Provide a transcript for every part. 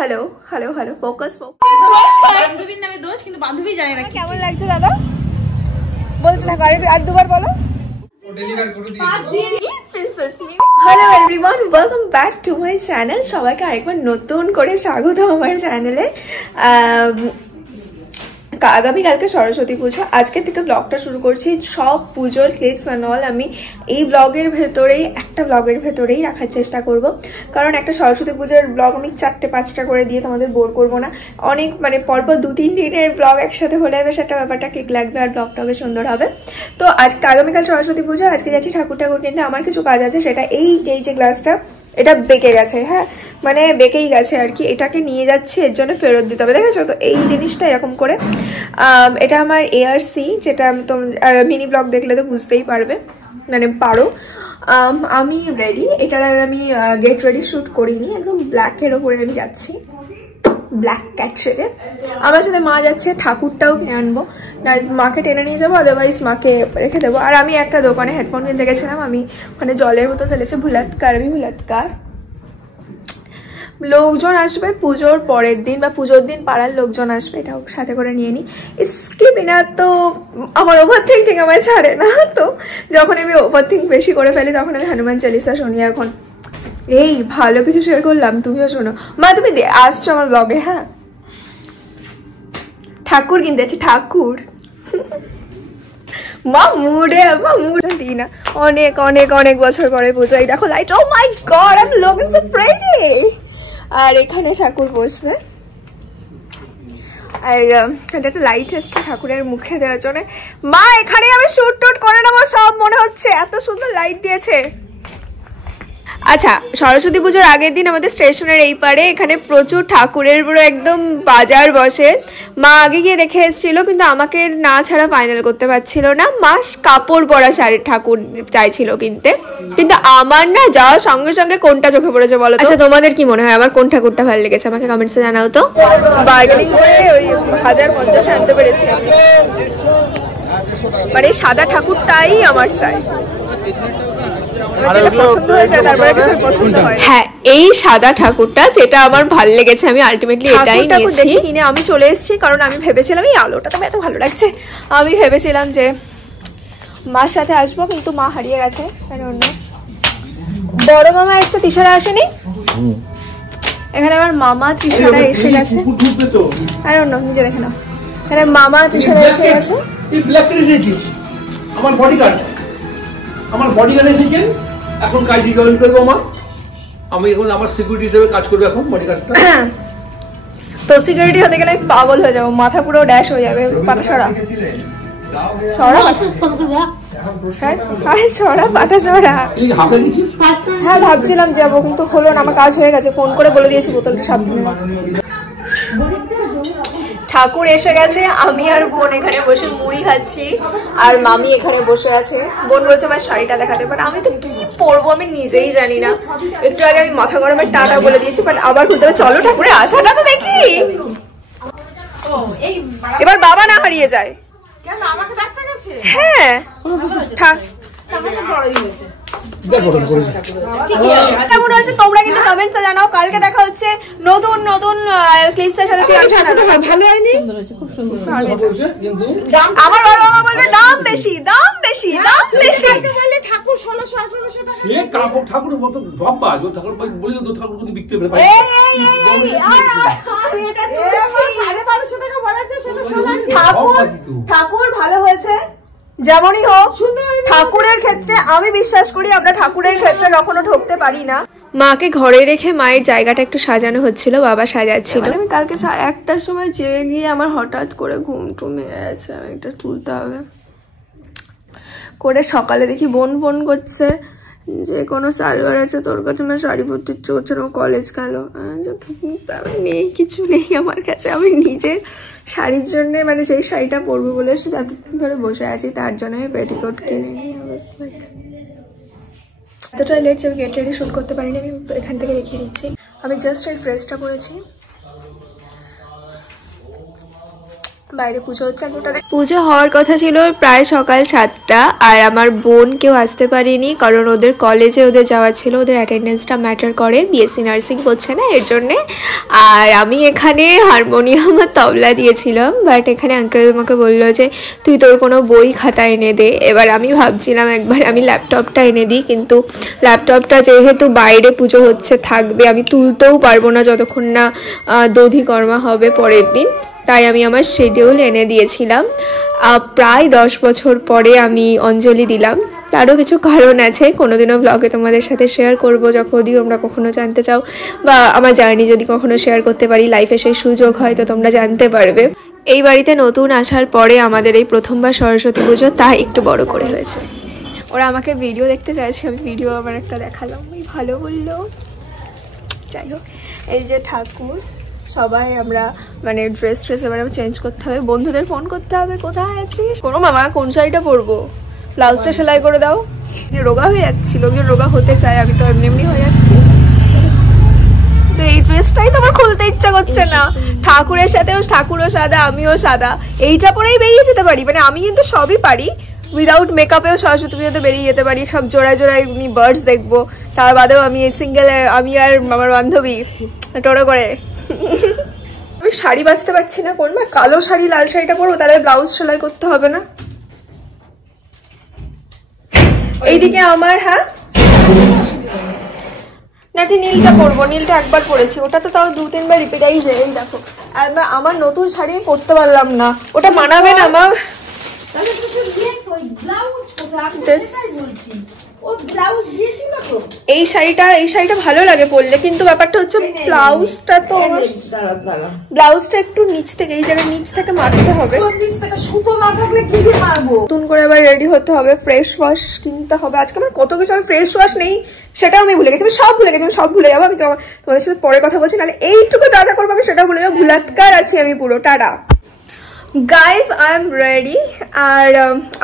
Hello hello hello focus বান্ধবীর নামে দোষ কিন্তু বান্ধবী জানে না কেমন লাগছে দাদা বলতে না আর দুবার বলো hello everyone welcome back to my channel সবাইকে আরেকবার নতুন করে স্বাগত আমার চ্যানেলে আগামীকালকে সরস্বতী পুজো আজকে থেকে ব্লগটা শুরু করছি সব পুজোর ক্লিপস অ্যান্ড অল আমি এই ব্লগের ভেতরেই একটা ব্লগের ভেতরেই রাখার চেষ্টা করব কারণ একটা সরস্বতী পুজোর ব্লগ আমি 4-5টা করে দিয়ে তোমাদের বোর করবো না অনেক মানে পরপর 2-3 দিনের ব্লগ একসাথে হলে বেশ একটা ব্যাপারটা ঠিক লাগবে আর ব্লগটা বেশ সুন্দর হবে তো আজকে আগামীকাল সরস্বতী পুজো আজকে যাচ্ছি ঠাকুর কিনতে আমার কিছু কাজ আছে সেটা এই যে গ্লাসটা এটা বেঁকে গেছে হ্যাঁ মানে বেঁকেই গেছে আর কি এটাকে নিয়ে যাচ্ছি এর জন্য ফেরত দিতে হবে দেখেছো তো এই জিনিসটা এরকম করে এটা আমার এআরসি যেটা তোমরা মিনি ব্লগ দেখলে তো বুঝতেই পারবে মানে পারো আমি রেডি এটার আর আমি গেট রেডি শ্যুট করিনি একদম ব্ল্যাকের ওপরে আমি যাচ্ছি ব্ল্যাক ক্যাট সেজে আমার সাথে মা যাচ্ছে ঠাকুরটাও কিনে আনবো না মাকে টেনে নিয়ে যাবো আদারওয়াইজ মাকে রেখে দেবো আর আমি একটা দোকানে হেডফোন কিনতে গেছিলাম আমি ওখানে জলের বোতল ফেলেছে ভুলাৎকার লোকজন আসবে পুজোর পরের দিন বা পুজোর দিন পাড়ার লোকজন আসবে এটাও সাথে করে নিয়ে নিই इसके बिना তো আমার ওভার থিঙ্কিং আমায় ছাড়ে না তো যখন আমি ওভার থিঙ্ক বেশি করে ফেলি তখন আমি হনুমান চালিসা শুনি এখন এই ভালো কিছু শেয়ার করলাম তুমিও শোনো মা তুমি আসছো আমার ব্লগে হ্যাঁ ঠাকুর কিনতে যাচ্ছি ঠাকুর মা মুডে দিই না অনেক অনেক অনেক বছর পরে পুজো এই দেখো light oh my God I am looking so pretty আর এখানে ঠাকুর বসবে আর এটা একটা লাইট এসছে ঠাকুরের মুখে দেওয়ার জন্য মা এখানে আমি শুট টুট করে নেবো সব মনে হচ্ছে এত সুন্দর লাইট দিয়েছে আচ্ছা সরস্বতী পুজোর আগের দিন আমাদের স্টেশনের এই পারে এখানে প্রচুর ঠাকুরের পুরো একদম বাজার বসে মা আগে গিয়ে দেখে এসেছিল কিন্তু আমাকে না ছাড়া ফাইনাল করতে পারছিল না মা কাপড় পরা শাড়ির ঠাকুর চাইছিল কিনতে কিন্তু আমার না যাওয়ার সঙ্গে সঙ্গে কোনটা চোখে পড়েছে বলো আচ্ছা তোমাদের কি মনে হয় আমার কোন ঠাকুরটা ভালো লেগেছে আমাকে কমেন্টসে জানাও তো বার্গেনিং করে ওই 1050 আনতে পেরেছি মানে সাদা ঠাকুরটাই আমার চাই হ্যাঁ এই সাদা ঠাকুরটা যেটা আমার ভালো লেগেছে আমি আলটিমেটলি এটাই নিয়েছি কিনে আমি চলে এসেছি কারণ আমি ভেবেছিলাম এই আলোটা তো এত ভালো লাগছে আমি ভেবেছিলাম যে মার সাথে আসবো কিন্তু মা হারিয়ে গেছে কারণ বড় মামা এসছে তিশারা আসেনি এখানে আমার মামা তিশারা এসে গেছে আর অন্য নিজে দেখে নাও এখানে মামা তিশারা এসে গেছে আমার বডিগার্ড এসেছেন এখন কাজে জয়েন করবো আমি এখন আমার সিকিউরিটি হিসেবে কাজ করবো এখন বডিগার্ডটা তো সিকিউরিটি হতে গেলে পাগল হয়ে যাবো মাথা পুরো ড্যাশ হয়ে যাবে পাটা সরা হ্যাঁ ভাবছিলাম যাবো কিন্তু হলো না আমার কাজ হয়ে গেছে ফোন করে বলে দিয়েছি বোতলটা সাবধানে ঠাকুর এসে গেছে আমি আর বোন এখানে বসে মুড়ি খাচ্ছি আর মামি এখানে বসে আছে বোন বলছে আমার শাড়িটা দেখাতে বাট আমি তো কি পরবো আমি নিজেই জানি না একটু আগে আমি মাথা গরমের টাটা বলে দিয়েছি বাট আবার খুলতে হবে চলো ঠাকুরে আসাটা তো দেখি এবার বাবা না হারিয়ে যায় হ্যাঁ তোমরা কিন্তু কমেন্টসে জানাও কালকে দেখা হচ্ছে নতুন নতুন ক্লিপসের সাথে ভালো হয়নি আমার বড় মামা বলবে দাম বেশি ঠাকুর 1600-1800 টাকা ঠাকুরের মতো ঠাকুর বলে তো ঠাকুর যদি বিক্রি করে ঠাকুর ভালো হয়েছে যেমনই হোক ঠাকুরের ক্ষেত্রে আমি বিশ্বাস করি আমরা ঠাকুরের ক্ষেত্রে কখনো ঢুকতে পারি না মাকে ঘরে রেখে মায়ের জায়গাটা একটু সাজানো হচ্ছিল বাবা সাজাচ্ছিল আমি কালকে 1টার সময় জেগে গিয়ে আমার হঠাৎ করে ঘুম টুমে গেছে আমি এটা তুলতে হবে করে সকালে দেখি বোন ফোন করছে যে কোনো সালোয়ার আছে তোর কাছে আমার শাড়ি পরতে ইচ্ছে করছে না কলেজ গেল নেই কিছু নেই আমার কাছে আমি নিজে শাড়ির জন্য মানে সেই শাড়িটা পরবো বলে এতদিন ধরে বসে আছি তার জন্য আমি পেটিকোট কিনে নিই এতটা লেট যে আমি গেট রেডি শুট করতে পারিনি আমি এখান থেকে দেখিয়ে দিচ্ছি আমি জাস্ট এই ড্রেসটা পরেছি বাইরে পুজো হচ্ছে। পুজো হওয়ার কথা ছিল প্রায় সকাল 7টা, আর আমার বোন কেউ আসতে পারেনি কারণ ওদের কলেজে ওদের যাওয়া ছিল, ওদের অ্যাটেন্ডেন্সটা ম্যাটার করে, বিএসসি নার্সিং করছে না এর জন্যে। আর আমি এখানে হারমোনিয়াম আর তবলা দিয়েছিলাম, বাট এখানে আঙ্কেল আমাকে বললো যে তুই তোর কোনো বই খাতা এনে দে। এবার আমি ভাবছিলাম একবার আমি ল্যাপটপটা এনে দিই, কিন্তু ল্যাপটপটা যেহেতু বাইরে পুজো হচ্ছে থাকবে, আমি তুলতেও পারবো না যতক্ষণ না দধিকর্মা হবে পরের দিন, তাই আমি আমার শিডিউল এনে দিয়েছিলাম। প্রায় 10 বছর পরে আমি অঞ্জলি দিলাম, তারও কিছু কারণ আছে, কোনোদিনও ব্লগে তোমাদের সাথে শেয়ার করবো যদি তোমরা কখনো জানতে চাও, বা আমার জার্নি যদি কখনো শেয়ার করতে পারি, লাইফে সেই সুযোগ হয় তো তোমরা জানতে পারবে। এই বাড়িতে নতুন আসার পরে আমাদের এই প্রথমবার সরস্বতী পুজো তা একটু বড় করে হয়েছে। ওরা আমাকে ভিডিও দেখতে চাইছে, আমি ভিডিও আবার একটা দেখালাম, ওই ভালো বললো। যাই হোক, এই যে ঠাকুর, সবাই আমরা মানে ড্রেস এবার চেঞ্জ করতে হবে, বন্ধুদের ফোন করতে হবে কোথায় আছিস, কোনো মামা কোন শাড়িটা পরবো, ব্লাউজটা সেলাই করে দাও। রোগা হয়ে যাচ্ছি, লোকজন রোগা হতে চায়, আমি তো এমনি হয়ে যাচ্ছি। তো এই ড্রেসটাই তো আমার খুলতে ইচ্ছা করছে না, ঠাকুরের সাথেও ঠাকুরও সাদা আমিও সাদা, এইটা পরেই বেরিয়ে যেতে পারি, মানে আমি কিন্তু সবই পারি, উইদাউট মেকআপেও সরস্বতী পুজোতে বেরিয়ে যেতে পারি, সব জোড়ায় জোড়ায় আমি বার্ডস দেখবো, তার বাদেও আমি সিঙ্গেল, আমি আর আমার বান্ধবী টোটো করে। আমি শাড়ি বাঁচতে পারছি না, কোন কালো শাড়ি লাল শাড়িটা পরবো, তাহলে ব্লাউজ সেলাই করতে হবে না। এইদিকে আমার হ্যাঁ নাকি নীলটা পরবো, নীলটা একবার পরেছি, ওটা তো তাও 2-3 বার রিপিট। এই যে এই দেখো, আমার নতুন শাড়ি পরতে পারলাম না, ওটা মানাবে না মা। এই শাড়িটা ভালো লাগে পরলে, কিন্তু ব্যাপারটা হচ্ছে ব্লাউজটা তো ব্লাউজটা একটু নিচ থেকে, এই জায়গায় নিচ থেকে মারতে হবে, সুতো না থাকলে কি দিয়ে মারবো। নতুন করে আবার রেডি হতে হবে, ফ্রেশ ওয়াশ কিনতে হবে, আজকে আমার কত কিছু, আমি ফ্রেশ ওয়াশ নেই সেটাও আমি ভুলে গেছি, আমি সব ভুলে গেছি, আমি সব ভুলে যাবো, আমি তোমাদের সাথে পরে কথা বলছি, নাহলে এইটুকু যা যা করবো আমি সেটাও ভুলে যাবো, ভুলাৎকার আছি আমি পুরো। Tata guys, I am ready. আর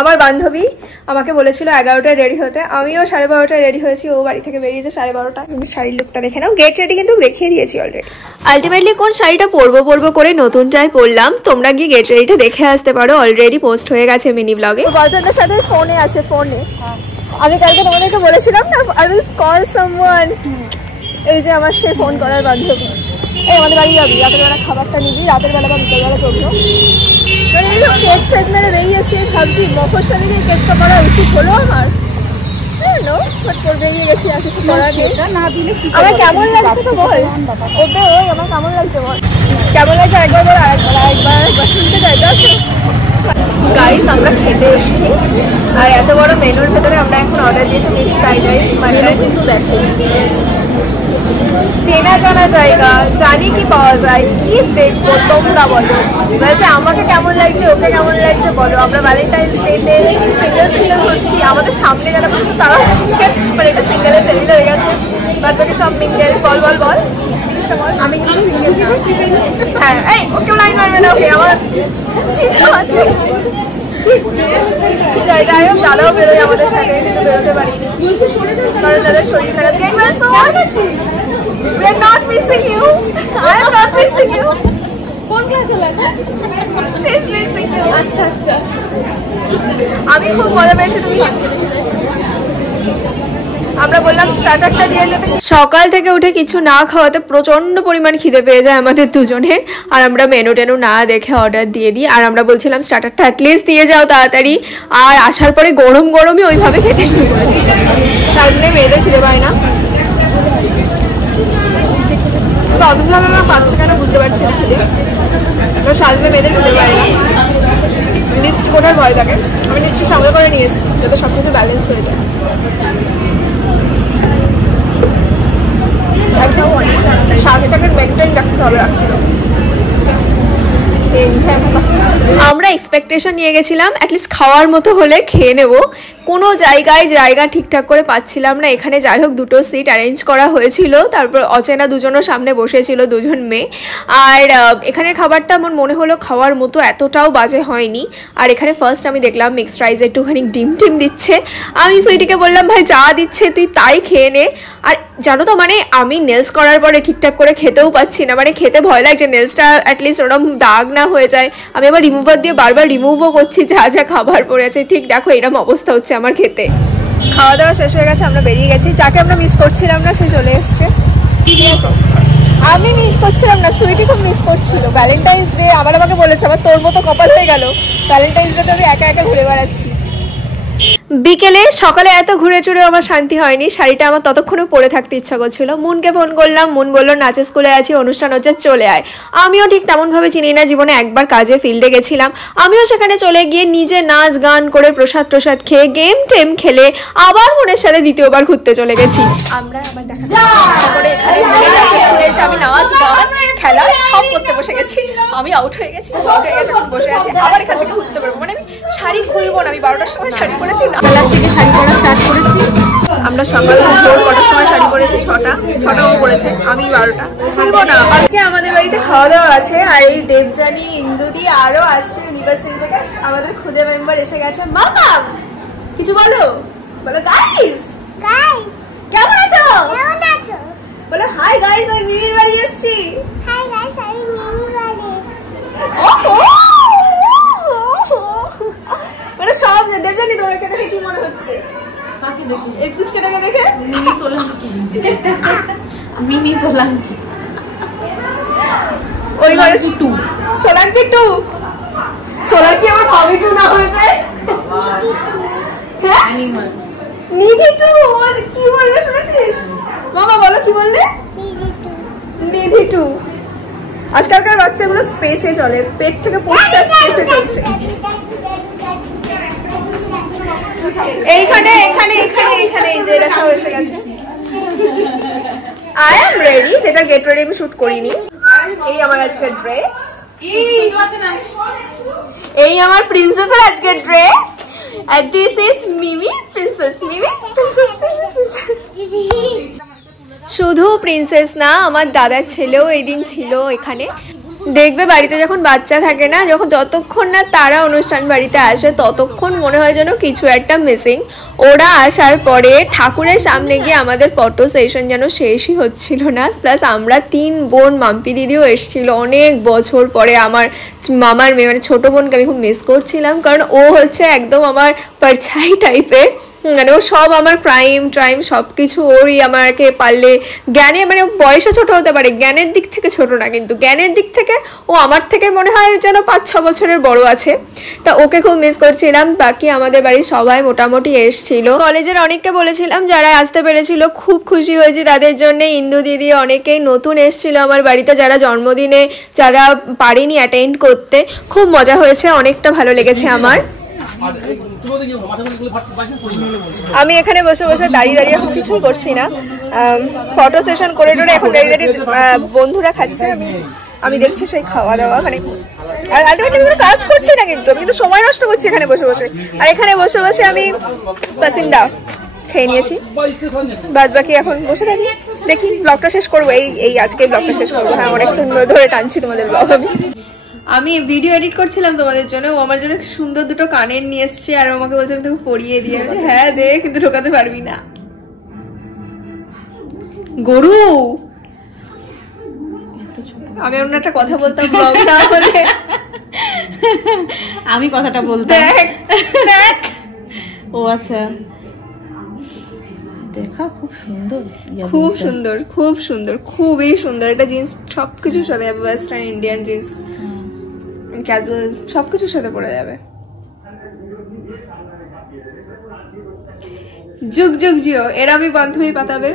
আমার বান্ধবী আমাকে বলেছিল 11টায় রেডি হতে, আমিও 12:30টায় রেডি হয়েছি, ও বাড়ি থেকে বেরিয়েছে 12:30টায়। তুমি শাড়ির লুকটা দেখে নাও, গেট রেডি কিন্তু দেখিয়ে দিয়েছি অলরেডি। আলটিমেটলি কোন শাড়িটা পরবো করে নতুনটাই পরলাম, তোমরা গিয়ে গেট রেডিটা দেখে আসতে পারো, অলরেডি পোস্ট হয়ে গেছে মিনি ব্লগে। বয়ফ্রেন্ডের সাথে ফোনে আছে, ফোনে আমি কালকে তোমাদেরকে বলেছিলাম না আই উইল কল সামওয়ান, এই যে আমার সে ফোন করার বান্ধবী। এই আমাদের বাড়ি যাবি, রাতের বেলা খাবারটা নিবি, রাতের বেলা বা বিকেলবেলা চললো, মানে কেক ফেক মেরে বেরিয়েছি, ভাবছি মফস্বলে গিয়ে কেকটা করা উচিত হলো আমার, তোর বেরিয়ে গেছি আর কিছু করার নেই। আমার কেমন লাগছে তো বল, ওটা ওই আমার কেমন লাগছে বল, কেমন লাগছে একবার বল, আরেকবার শুনতে চাই। গাইস আমরা খেতে এসেছি, আর এত বড় মেনুর ভেতরে আমরা এখন অর্ডার দিয়েছি মিক্স ফ্রাইড রাইস, মাটন, কিন্তু দেখো চেনা জানা জায়গা, জানি কি পাওয়া যায়, কি দেখবো তোমরা বলো, বলছে আমাকে কেমন লাগছে, ওকে কেমন লাগছে বলো। আমরা ভ্যালেন্টাইন্স ডেতে সিঙ্গেল করছি, আমাদের সামনে যারা বলতো তারাও সিঙ্গেল, মানে এটা সিঙ্গেলের টেবিল হয়ে গেছে, বাদ বাকি সব মিঙ্গেল। বল বল বল, আমি হ্যাঁ, এই ওকেও লাইন মারবে না, ওকে আমার চিঠা আছে। যাই হোক, দাদাও বেরোয় আমাদের সাথে, কিন্তু বেরোতে পারিনি কারণ দাদার শরীর খারাপ। We are not missing you. I am not missing you. কোন ক্লাসে লাগে? She's missing you. আচ্ছা আচ্ছা। আমি খুব মজা পেয়েছি, তুমি আমরা বললাম স্টার্টারটা দিয়ে যেতে। সকাল থেকে উঠে কিছু না খাওয়াতে প্রচন্ড পরিমাণ খিদে পেয়ে যায় আমাদের দুজনের, আর আমরা মেনু টেনু না দেখে অর্ডার দিয়ে দিই, আর আমরা বলছিলাম স্টার্টারটা অ্যাটলিস্ট দিয়ে যাও তাড়াতাড়ি, আর আসার পরে গরমই ওইভাবে খেতে শুরু করেছি। সাজনে মেয়েদের খিদে পায় না, অদ্ভুতভাবে আমরা পাচ্ছি কেন বুঝতে পারছি না, খিদে তো সাজনে মেয়েদের খেতে পারে না। লিপস্টিক ওঠার ভয় থাকে, আমি লিপস্টিক সঙ্গে করে নিয়ে এসেছি যাতে সব কিছু ব্যালেন্স হয়ে যায়। সাজটাকে মেনটেন রাখতে হবে, আমরা এক্সপেকটেশন নিয়ে গেছিলাম অ্যাটলিস্ট খাওয়ার মতো হলে খেয়ে নেবো, কোনো জায়গায় জায়গা ঠিকঠাক করে পাচ্ছিলাম না। এখানে যাই হোক দুটো সিট অ্যারেঞ্জ করা হয়েছিল, তারপর অচেনা দুজনের সামনে বসেছিল দুজন মেয়ে। আর এখানের খাবারটা আমার মনে হলো খাওয়ার মতো এতটাও বাজে হয়নি। আর এখানে ফার্স্ট আমি দেখলাম মিক্সড রাইস একটুখানি ডিম দিচ্ছে। আমি সুইটিকে বললাম ভাই যা দিচ্ছে তুই তাই খেয়ে নে। আর জানো তো মানে আমি নেলস করার পরে ঠিকঠাক করে খেতেও পাচ্ছি না, মানে খেতে ভয় লাগছে, নেলসটা অ্যাটলিস্ট ওরকম দাগ না হয়ে যায়। আমি আবার রিমুভার দিয়ে বারবার রিমুভও করছি যা যা খাবার পড়েছে। ঠিক দেখো এরকম অবস্থা হচ্ছে আমার খেতে। খাওয়া দাওয়া শেষ হয়ে গেছে, আমরা বেরিয়ে গেছি। যাকে আমরা মিস করছিলাম না সে চলে এসছে, ঠিক আছে। আমি মিস করছিলাম না, সুইটি খুব মিস করছিল। ভ্যালেন্টাইন্স ডে আবার আমাকে বলেছে আমার তোর মতো কপাল হয়ে গেল, ভ্যালেন্টাইন্স ডে তো আমি একা একা ঘুরে বেড়াচ্ছি। বিকেলে সকালে এত ঘুরে চুরে আমার শান্তি হয়নি, শাড়িটা আমার ততক্ষণে পরে থাকতে ইচ্ছা করছিল। মুনকে ফোন করলাম, মুন বললো নাচের স্কুলে আছি, অনুষ্ঠান হচ্ছে চলে আয়। আমিও ঠিক তেমনভাবে চিনি না, জীবনে একবার কাজে ফিল্ডে গেছিলাম। আমিও সেখানে চলে গিয়ে নিজে নাচ গান করে প্রসাদ খেয়ে গেম টেম খেলে আবার মনের সাথে দ্বিতীয়বার ঘুরতে চলে গেছি। আমরা আবার দেখা স্কুলে এসে আমি নাচ গান খেলা সব করতে বসে গেছি। আমি আউট হয়ে গেছি, এখন বসে আছি। আবার এখান থেকে ঘুরতে পারবো, মানে আমি শাড়ি খুলবো না। আমি 12টার সময় শাড়ি পরেছি, বেলা থেকে শাড়ি পরা স্টার্ট করেছি। আমরা সকাল ভোর কটার সময় শাড়ি পরেছি? 6টাও পরেছে, আমি 12টা। খুলবো না। আজকে আমাদের বাড়িতে খাওয়া দাওয়া আছে, আর এই দেবজানি ইন্দুদি আরো আসছে ইউনিভার্সিটি থেকে। আমাদের খুদে মেম্বার এসে গেছে। মামাম কিছু বলো, বলো গাইস কেমন আছো? বলো হাই গাইস, আমি মিমির বাড়ি এসেছি। হাই গাইস, আমি মিমির বাড়ি এসেছি। ওহো মানে সব দেবজানি তোমাকে দেখে কি মনে হচ্ছে? কাকে দেখে? এই পুচকেটাকে দেখে? মিমি সোলাঙ্কি। মিমি সোলাঙ্কি। ওই সোলাঙ্কি 2। সোলাঙ্কি 2। সোলাঙ্কি আমার ভাবি 2 না হয়ে যায়? হ্যাঁ অ্যানিমাল। নিধি 2। কি বললে শুনেছিস? মামা বলো কি বললে? নিধি 2। আজকালকার বাচ্চাগুলো স্পেসে চলে, পেট থেকে পড়ছে স্পেসে চলছে। এইখানে এখানে এখানে এখানে এই যে এরা সব এসে গেছে। আই এম রেডি, যেটা গেট রেডি আমি শুট করিনি। এই আমার আজকের ড্রেস, এই আমার প্রিন্সেসের আজকের dress. and this is Mimi princess. Mimi princess. শুধু প্রিন্সেস না, আমার দাদার ছেলেও এই দিন ছিল এখানে। দেখবে বাড়িতে যখন বাচ্চা থাকে না, যতক্ষণ না তারা অনুষ্ঠান বাড়িতে আসে ততক্ষণ মনে হয় যেন কিছু একটা মিসিং। ওরা আসার পরে ঠাকুরের সামনে গিয়ে আমাদের ফটো সেশন যেন শেষই হচ্ছিল না। প্লাস আমরা 3 বোন, মাম্পি দিদিও এসেছিল অনেক বছর পরে। আমার মামার মেয়ে মানে ছোটো বোনকে আমি খুব মিস করছিলাম, কারণ ও হচ্ছে একদম আমার পারছাই টাইপের, মানে ও সব আমার প্রাইম সব কিছু ওরই। আমাকে পারলে জ্ঞানে, মানে বয়সে ছোট হতে পারে, জ্ঞানের দিক থেকে ছোট না, কিন্তু জ্ঞানের দিক থেকে ও আমার থেকে মনে হয় যেন 5-6 বছরের বড় আছে। তা ওকে খুব মিস করছিলাম। বাকি আমাদের বাড়ির সবাই মোটামুটি এসছিল। কলেজের অনেককে বলেছিলাম, যারা আসতে পেরেছিল খুব খুশি হয়েছি তাদের জন্য। ইন্দু দিদি অনেকেই নতুন এসছিল আমার বাড়িতে, যারা জন্মদিনে যারা পারিনি অ্যাটেন্ড করতে। খুব মজা হয়েছে, অনেকটা ভালো লেগেছে আমার। আমি এখানে বসে বসে দাঁড়িয়ে এখন কিছুই করছি না, ফটো সেশন করে টোরে এখন দাঁড়িয়ে বন্ধুরা খাচ্ছে, আমি দেখছি সেই খাওয়া দাওয়া। মানে আর আলটিমেটলি কোনো কাজ করছি না, কিন্তু আমি কিন্তু সময় নষ্ট করছি এখানে বসে বসে। আর এখানে বসে বসে আমি পাসিন্দা খেয়ে নিয়েছি, বাদ বাকি এখন বসে থাকি। দেখি ব্লগটা শেষ করবো, এই আজকে ব্লগটা শেষ করবো। হ্যাঁ অনেকক্ষণ ধরে টানছি তোমাদের ব্লগ। আমি ভিডিও এডিট করছিলাম তোমাদের জন্য, ও আমার জন্য সুন্দর দুটো কানের নিয়ে এসছে, আর আমাকে বলছে আমি তোকে পরিয়ে দিয়ে। আমি হ্যাঁ দে, কিন্তু ঢোকাতে পারবি না। গরু আমি অন্য একটা কথা বলতাম ব্লগ না হলে। আমি কথাটা বলতাম। দেখ ও আচ্ছা, দেখা খুব সুন্দর, খুব সুন্দর, খুব সুন্দর, খুবই সুন্দর। এটা জিন্স সবকিছুর সাথে যাবে, ওয়েস্টার্ন ইন্ডিয়ান জিন্স, ক্যাজুয়াল সবকিছুর সাথে পরে যাবে। যুগ যুগ জিও, এরা আমি বান্ধবী পাতাবে,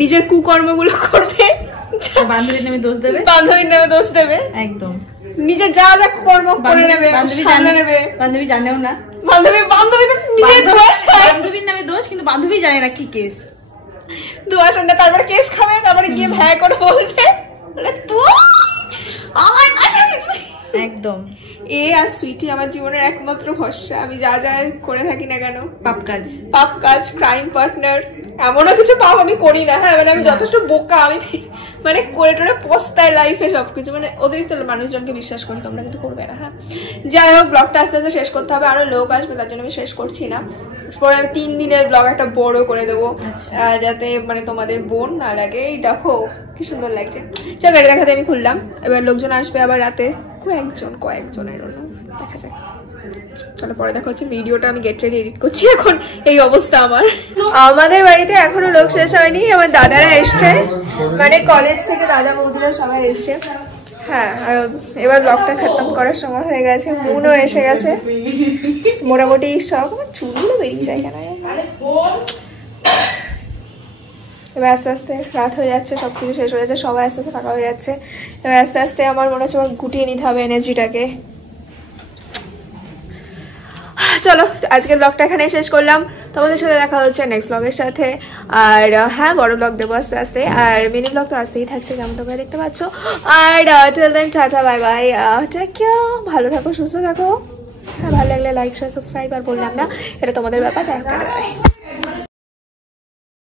নিজের কুকর্মগুলো করবে, বান্ধবীর নামে দোষ দেবে, বান্ধবীর নামে দোষ দেবে, একদম নিজের যা যা কর্ম করে নেবে, সামলে নেবে। বান্ধবী জানেও না, বান্ধবীর নামে দোষ, কিন্তু বান্ধবী জানে না কি কেস। দোয়া শুনলে তারপরে কেস খাবে, তারপরে গিয়ে ভ্যা করে বলবে তুই আমার বাসায় একদম এ আর সুইটি আমার জীবনের একমাত্র ভরসা। আমি যা যা করে থাকি না কেন, পাপ কাজ ক্রাইম পার্টনার, এমনও কিছু পাপ আমি করি না। হ্যাঁ মানে আমি যথেষ্ট বোকা, আমি মানে করে টোরে পস্তায় লাইফে সবকিছু, মানে অতিরিক্ত মানুষজনকে বিশ্বাস করি, তোমরা কিন্তু করবে না। হ্যাঁ যাই হোক, ব্লগটা আস্তে আস্তে শেষ করতে হবে, আরো লোক আসবে, তার জন্য আমি শেষ করছি না। পরে 3 দিনের ব্লগ একটা বড় করে দেবো, যাতে মানে তোমাদের বোন না লাগে। এই দেখো কি সুন্দর লাগছে। চল গাড়ি দেখাতে আমি খুললাম, এবার লোকজন আসবে আবার রাতে, কয়েকজনের দেখা যাক। চলো পরে দেখা হচ্ছে। ভিডিওটা আমি গেট রেডি এডিট করছি এখন, এই অবস্থা আমার। আমাদের বাড়িতে এখনো লোক শেষ হয়নি, আমার দাদারা এসছে, মানে কলেজ থেকে দাদা বৌদিরা সবাই এসছে। হ্যাঁ এবার ব্লগটা খতম করার সময় হয়ে গেছে, মুনও এসে গেছে, মোটামুটি সব। চুলগুলো বেরিয়ে যায় কেন? এবার আস্তে আস্তে রাত হয়ে যাচ্ছে, সবকিছু শেষ হয়ে যাচ্ছে, সবাই আস্তে আস্তে ফাঁকা হয়ে যাচ্ছে। এবার আস্তে আস্তে আমার মনে হচ্ছে আমার গুটিয়ে নিতে হবে এনার্জিটাকে। চলো আজকের ব্লগটা এখানে শেষ করলাম, তোমাদের সাথে দেখা হচ্ছে নেক্সট ব্লগের সাথে। আর হ্যাঁ বড় ব্লগ দেবো আস্তে আস্তে, আর মিনি ব্লগ তো আসতেই থাকছে যেমন তোমরা দেখতে পাচ্ছ। আর till then tata bye bye, take care, ভালো থাকো সুস্থ থাকো। হ্যাঁ ভালো লাগলে লাইক শেয়ার সাবস্ক্রাইব, আর বললাম না এটা তোমাদের ব্যাপার। বাই।